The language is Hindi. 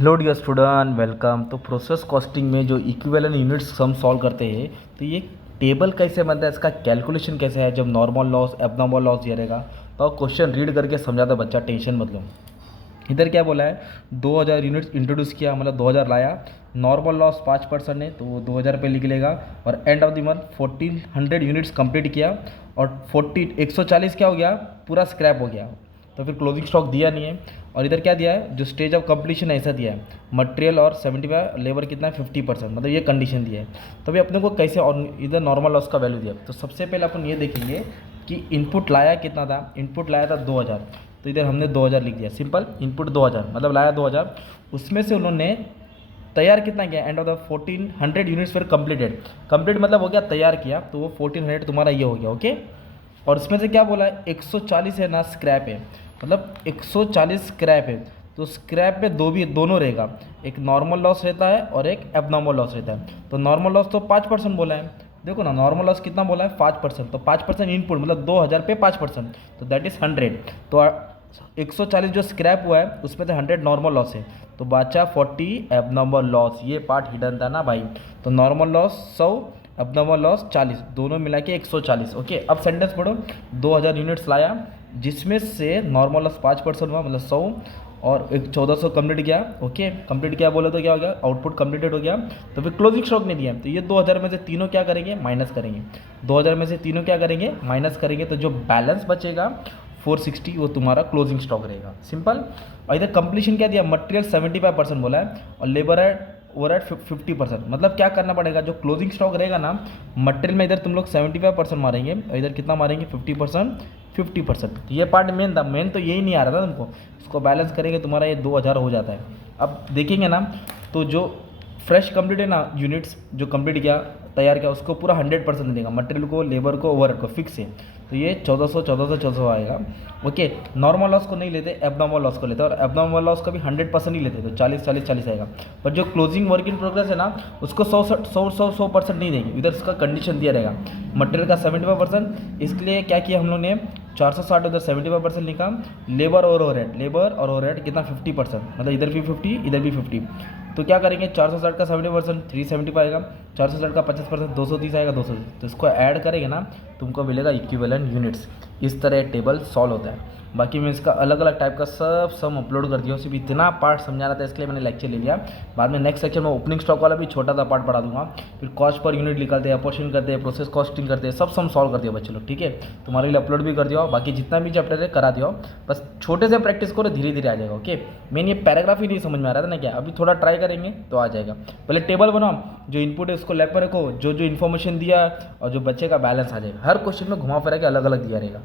Hello dear student, welcome. तो प्रोसेस कॉस्टिंग में जो इक्विवेलेंट यूनिट्स हम सॉल्व करते हैं, तो ये टेबल कैसे बनता है, इसका कैलकुलेशन कैसे है, जब नॉर्मल लॉस एबनॉर्मल लॉस दिया रहेगा तो क्वेश्चन रीड करके समझाता बच्चा, टेंशन मत लो। इधर क्या बोला है, 2000 यूनिट्स इंट्रोड्यूस किया, मतलब 2000 लाया। नॉर्मल लॉस 5% है तो वो 2000 पे लिख लेगा। और end of the month 1400 units complete किया और 140 क्या हो गया, पूरा स्क्रैप हो गया। तो फिर क्लोजिंग स्टॉक दिया नहीं है। और इधर क्या दिया है, जो स्टेज ऑफ कंप्लीशन ऐसा दिया है, मटेरियल और 75, लेबर कितना है 50%, मतलब ये कंडीशन दिया है। तो अभी अपने को कैसे, और इधर नॉर्मल लॉस का वैल्यू दिया। तो सबसे पहले अपन ये देखेंगे कि इनपुट लाया कितना था। इनपुट लाया था 2000, तो इधर हमने 2000 लिख दिया। सिंपल, इनपुट 2000 मतलब लाया 2000, उसमें से उन्होंने तैयार कितना किया, एंड ऑफ द 1400 यूनिट्स फिर कंप्लीटेड। कंप्लीट मतलब हो गया तैयार किया, तो वो 1400 तुम्हारा ये हो गया, ओके। और इसमें से क्या बोला है, 140 है ना स्क्रैप है, मतलब 140 स्क्रैप है। तो स्क्रैप में दोनों रहेगा, एक नॉर्मल लॉस रहता है और एक एबनॉर्मल लॉस रहता है। तो नॉर्मल लॉस तो 5% बोला है, देखो ना, नॉर्मल लॉस कितना बोला है 5%, तो 5% इनपुट मतलब 2000 पे 5%, तो दैट इज़ 100। तो 140 जो स्क्रैप हुआ है उसमें से 100 नॉर्मल लॉस है, तो बचा 40 एबनॉर्मल लॉस। ये पार्ट हिडन था ना भाई। तो नॉर्मल लॉस 100, एबनॉर्मल लॉस 40, दोनों मिला के 140। ओके, अब सेंटेंस पढ़ो। 2000 यूनिट्स लाया, जिसमें से नॉर्मल लॉस 5% हुआ, मतलब 100, और एक 1400 कंप्लीट किया। ओके, कंप्लीट किया बोले तो क्या हो गया, आउटपुट कंप्लीटेड हो गया। तो फिर क्लोजिंग स्टॉक नहीं दिया, तो ये 2000 में से तीनों क्या करेंगे, माइनस करेंगे। 2000 में से तीनों क्या करेंगे, माइनस करेंगे। तो जो बैलेंस बचेगा 460, वो तुम्हारा क्लोजिंग स्टॉक रहेगा। सिंपल। और इधर कंप्लीशन क्या दिया, मटेरियल 75% बोला है और लेबर है ओवरहेड 50%। मतलब क्या करना पड़ेगा, जो क्लोजिंग स्टॉक रहेगा ना, मटेरियल में इधर तुम लोग 75% मारेंगे और इधर कितना मारेंगे 50%। 50%, ये पार्ट मेन था, मेन तो यही नहीं आ रहा था तुमको। इसको बैलेंस करेंगे तुम्हारा ये 2000 हो जाता है। अब देखेंगे ना, तो जो फ्रेश कंप्लीट है ना, यूनिट्स जो कंप्लीट किया, तैयार किया, उसको पूरा 100% देगा, मटेरियल को, लेबर को, ओवरहेड को, फिक्स है। तो ये 1400 आएगा। ओके, नॉर्मल लॉस को नहीं लेते, एबनॉर्मल लॉस को लेते, और एबनॉर्मल लॉस का भी 100% ही लेते, तो 40 आएगा। पर जो क्लोजिंग वर्क इन प्रोग्रेस है ना, उसको 100% नहीं देंगे। इधर उसका कंडीशन दिया रहेगा, मटेरियल का 75%, इसलिए क्या किया हम लोग ने, 460 उधर 75% लिखा। लेबर और ओवरहेड कितना 50%, मतलब इधर भी 50 इधर भी 50। तो क्या करेंगे, 460 का 70%, 375 आएगा। 460 का 50%, 230 आएगा, 230। तो इसको ऐड करेंगे ना, तुमको मिलेगा इक्विवेलेंट यूनिट्स। इस तरह टेबल सॉल्व होता है। बाकी मैं इसका अलग अलग टाइप का सब सम अपलोड कर दिया, सिर्फ इतना पार्ट समझाना था, इसलिए मैंने लेक्चर ले लिया। बाद में नेक्स्ट सेक्शन में ओपनिंग स्टॉक वाला भी छोटा सा पार्ट पढ़ा दूंगा। फिर कॉस्ट पर यूनिट निकालते हैं, अपॉर्चुनिटी करते हैं, प्रोसेस कॉस्टिंग करते हैं, सब सम सॉल्व कर दिया बच्चे लोग, ठीक है। तुम्हारे लिए अपलोड भी कर दिया, बाकी जितना भी चैप्टर है करा दिया। बस छोटे से प्रैक्टिस करो, धीरे धीरे आ जाएगा। ओके, मेन ये पैराग्राफ ही नहीं समझ में आ रहा था ना, क्या अभी थोड़ा ट्राई करेंगे तो आ जाएगा। पहले टेबल बनाओ, जो इनपुट है उसको लैब पर रखो, जो जो इन्फॉर्मेशन दिया और जो बच्चे का बैलेंस आ जाएगा। हर क्वेश्चन में घुमा फिरा के अलग अलग दिया रहेगा।